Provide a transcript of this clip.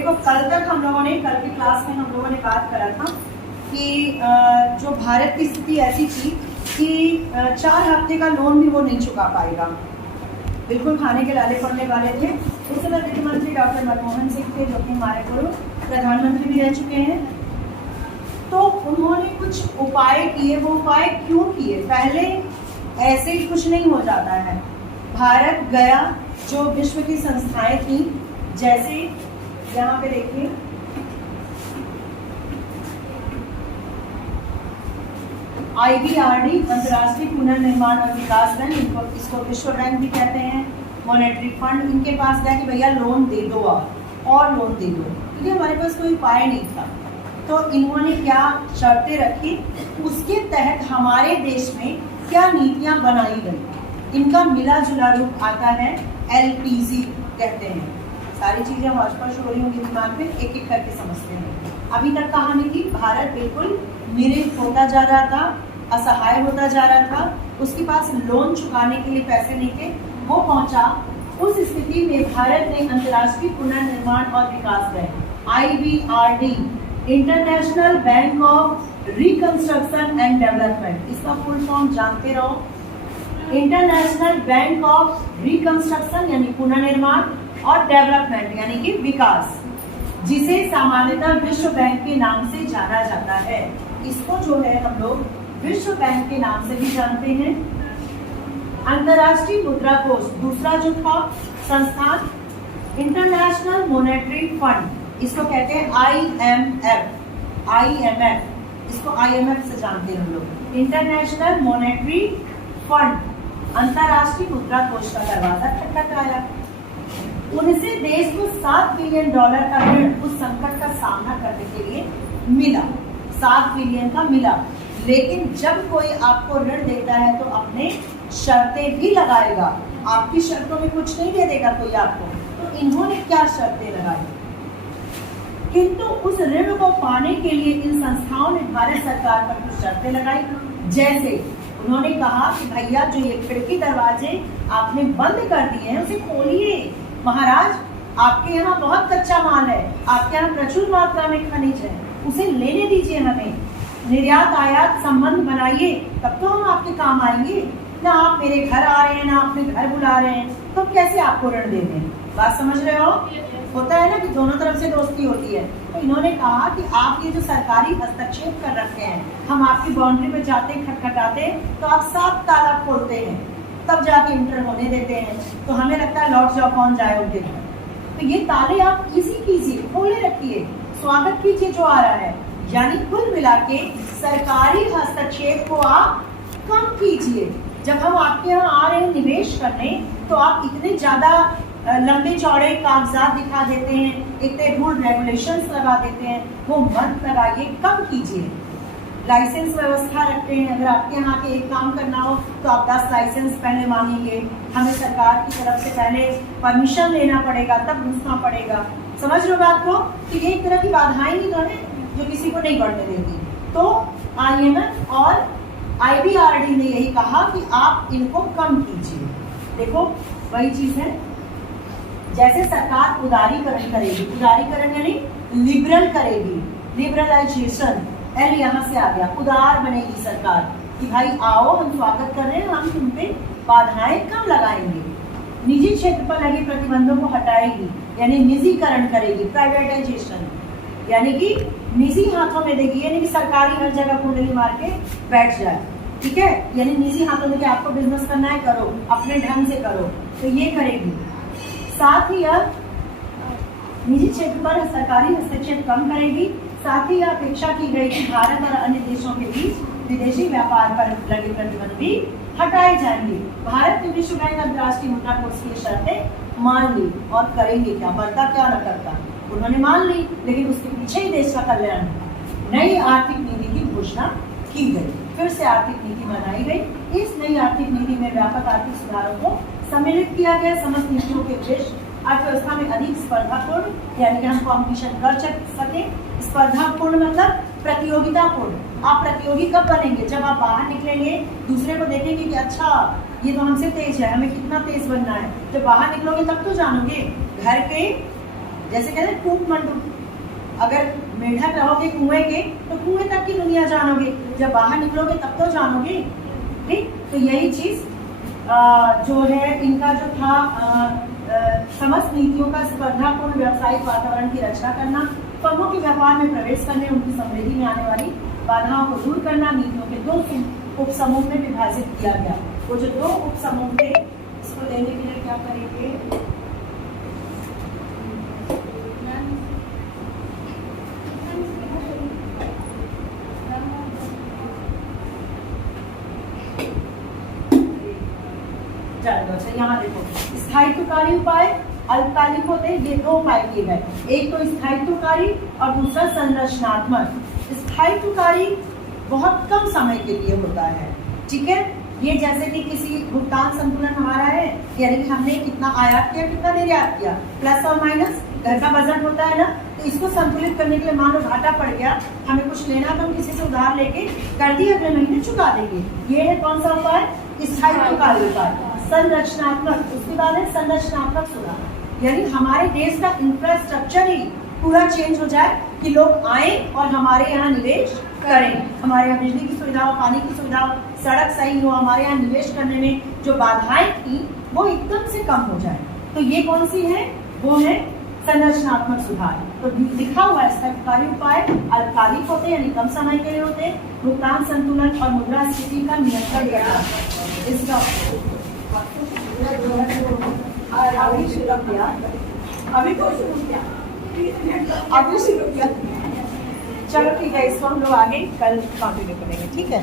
देखो कल की क्लास में हम लोगों ने बात करा था कि जो भारत की स्थिति ऐसी थी कि 4 हफ्ते का लोन भी वो नहीं चुका पाएगा, बिल्कुल खाने के लाले पड़ने वाले थे। उस समय वित्त मंत्री डॉक्टर मनमोहन सिंह थे, जो कि हमारे पूर्व प्रधानमंत्री भी रह चुके हैं। तो उन्होंने कुछ उपाय किए। वो उपाय क्यों किए? पहले ऐसे ही कुछ नहीं हो जाता है। भारत गया, जो विश्व की संस्थाएं थी, जैसे यहाँ पे देखिए IBRD, अंतर्राष्ट्रीय पुनर्निर्माण और विकास बैंक, इसको विश्व बैंक भी कहते हैं, मॉनेटरी फंड, इनके पास गया कि भैया लोन दे दो आप, और लोन दे दो, क्योंकि हमारे पास कोई उपाय नहीं था। तो इन्होंने क्या शर्तें रखी, उसके तहत हमारे देश में क्या नीतियां बनाई गई, इनका मिला जुला रूप आता है LPZ कहते हैं। सारी चीजें हौश-पौश हो रही होंगी दिमाग में, एक एक करके समझते हैं। अभी तक कहानी थी, भारत बिल्कुल निरीह होता जा रहा था, असहाय होता जा रहा था, उसके पास लोन चुकाने के लिए पैसे नहीं थे। वो पहुंचा, उस स्थिति में भारत ने अंतर्राष्ट्रीय पुनर्निर्माण और विकास bank IBRD, international bank of reconstruction and development, इसका फुल फॉर्म जानते रहो, इंटरनेशनल बैंक ऑफ रिकंस्ट्रक्शन यानी पुनर्निर्माण और डेवलपमेंट यानी कि विकास, जिसे सामान्यतः विश्व बैंक के नाम से जाना जाता है। इसको जो है हम लोग विश्व बैंक के नाम से भी जानते हैं। अंतर्राष्ट्रीय मुद्रा कोष दूसरा जो था संस्थान, इंटरनेशनल मॉनेटरी फंड, इसको कहते हैं IMF, इसको IMF से जानते हैं हम लोग। इंटरनेशनल मॉनेटरी फंड, अंतर्राष्ट्रीय मुद्रा कोष का दरवाजा खटखटाया। उनसे देश को $7 बिलियन का ऋण उस संकट का सामना करने के लिए मिला, 7 बिलियन का मिला। लेकिन जब कोई आपको ऋण देता है तो अपने शर्तें भी लगाएगा, आपकी शर्तों में कुछ नहीं दे देगा कोई आपको। तो इन्होंने क्या शर्तें लगाई, किंतु उस ऋण को पाने के लिए इन संस्थाओं ने भारत सरकार पर कुछ शर्तें लगाई। जैसे उन्होंने कहा कि भैया जो ये खिड़की दरवाजे आपने बंद कर दिए हैं उसे खोलिए, महाराज आपके यहाँ बहुत कच्चा माल है, आपके यहाँ प्रचुर मात्रा में खनिज है, उसे लेने दीजिए हमें, निर्यात आयात संबंध बनाइए, तब तो हम आपके काम आएंगे। ना आप मेरे घर आ रहे हैं, ना अपने घर बुला रहे हैं, तो कैसे आपको ऋण दे दें? बात समझ रहे हो? होता है ना कि दोनों तरफ से दोस्ती होती है। तो इन्होंने कहा कि आप ये जो सरकारी हस्तक्षेप कर रखे हैं, हम आपकी बाउंड्री पे जाते खटखटाते तो आप 7 ताला खोलते हैं, तब जाके इंटर होने देते हैं, तो हमें लगता है लौट जाओ, कौन जाए उनके घर। तो ये ताले आप इजी कीजिए, खोले रखिए, स्वागत कीजिए जो आ रहा है। यानी कुल मिला के सरकारी हस्तक्षेप को आप कम कीजिए। जब हम आपके यहाँ आ रहे हैं निवेश करने, तो आप इतने ज्यादा लंबे चौड़े कागजात दिखा देते हैं, इतने रूल रेगुलेशंस लगा देते हैं, वो मत लगाइए, कम कीजिए। लाइसेंस व्यवस्था रखते हैं, अगर आपके यहाँ के एक काम करना हो तो आप 10 लाइसेंस पहले मांगेंगे, हमें सरकार की तरफ से पहले परमिशन लेना पड़ेगा, तब घुसना पड़ेगा। समझ लो बात को? तो ये एक तरह की बाधाएं ही तो है जो किसी को नहीं बढ़ने देती। तो IMF और IBRD ने यही कहा कि आप इनको कम कीजिए। देखो वही चीज है, जैसे सरकार उदारीकरण करेगी, उदारीकरण यानी लिबरल करेगी, लिबरलाइजेशन, L यहाँ से आ गया, उदार बनेगी सरकार कि भाई आओ, हम स्वागत कर रहे हैं, हम तुम पे बाधाएं कम लगाएंगे। निजी क्षेत्र पर लगे प्रतिबंधों को हटाएगी, यानी निजीकरण करेगी, प्राइवेटाइजेशन, यानी कि निजी हाथों में देगी, यानी कि सरकारी हर जगह कुंडली मार के बैठ जाए, ठीक है, यानी निजी हाथों में कि आपको बिजनेस करना है करो, अपने ढंग से करो, तो ये करेगी। साथ ही अब निजी क्षेत्र पर सरकारी हस्तक्षेप कम करेगी। साथ ही अपेक्षा की गई कि भारत और अन्य देशों के बीच विदेशी व्यापार पर लगे प्रतिबंध भी हटाए जाएंगे। भारत ने विश्व बैंक अंतर्राष्ट्रीय मुद्रा कोष की शर्तें मान ली, और करेंगे क्या, बढ़ता क्या न करता, उन्होंने मान ली, लेकिन उसके पीछे ही देश का कल्याण। नई आर्थिक नीति की घोषणा की गई, फिर से आर्थिक नीति बनाई गई। इस नई आर्थिक नीति में व्यापक आर्थिक सुधारों को सम्मिलित किया गया। समस्त नीतियों के उद्देश्य अर्थव्यवस्था में अधिक स्पर्धापूर्ण, यानी कि हम कॉम्पिटिशन कर सके। स्पर्धापूर्ण मतलब प्रतियोगितापूर्ण। आप प्रतियोगी कब बनेंगे? जब आप बाहर निकलेंगे, दूसरे को देखेंगे कि अच्छा ये तो हमसे तेज है, हमें कितना तेज बनना है। जब बाहर निकलोगे तब तो जानोगे। घर के जैसे कहते हैं कूप मंडू, अगर मेढक रहोगे कुएं के तो कुएं तक की दुनिया जानोगे, जब बाहर निकलोगे तब तो जानोगे। ठीक, तो यही चीज जो है इनका जो था समस्त नीतियों का स्पर्धापूर्ण व्यावसायिक वातावरण की रचना करना, फर्मों के व्यापार में प्रवेश करने, उनकी समृद्धि में आने वाली बाधाओं को दूर करना, नीतियों के 2 उपसमूह में विभाजित किया गया। वो जो 2 उपसमूह थे इसको देने के लिए क्या करेंगे, अच्छा यहाँ देखो, स्थायित्वकारी उपाय अल्पकालिक होते हैं, ये 2 उपाय किए गए, एक तो स्थायित्वकारी और दूसरा संरचनात्मक। स्थायित्वकारी बहुत कम समय के लिए होता है, ठीक है। ये जैसे कि किसी भुगतान संतुलन हमारा है, यानी कि हमने कितना आयात किया कितना निर्यात किया, प्लस और माइनस, घर का बजट होता है ना, तो इसको संतुलित करने के लिए मान लो घाटा पड़ गया, हमें कुछ लेना तो हम किसी से उधार लेके कर दिए, अगले महीने चुका देंगे। ये है कौन सा उपाय, स्थायित्वकारी उपाय। संरचनात्मक, उसके बाद है संरचनात्मक सुधार, यानी हमारे देश का इंफ्रास्ट्रक्चर ही पूरा चेंज हो जाए कि लोग आए और हमारे यहाँ निवेश करें, हमारे यहाँ बिजली की सुविधा हो, पानी की सुविधा हो, सड़क सही हो, हमारे यहाँ निवेश करने में जो बाधाएं थी वो एकदम से कम हो जाए। तो ये कौन सी है, वो है संरचनात्मक सुधार। तो लिखा हुआ है स्थायित्वकारी उपाय अल्पकालिक होते हैं, यानी कम समय के लिए होते हैं, भुगतान संतुलन और मुद्रा स्थिति का नियंत्रण करना, इसका अभी शुरू किया। चलो ठीक है, इसको हम लोग आगे कल कंटिन्यू करेंगे, ठीक है।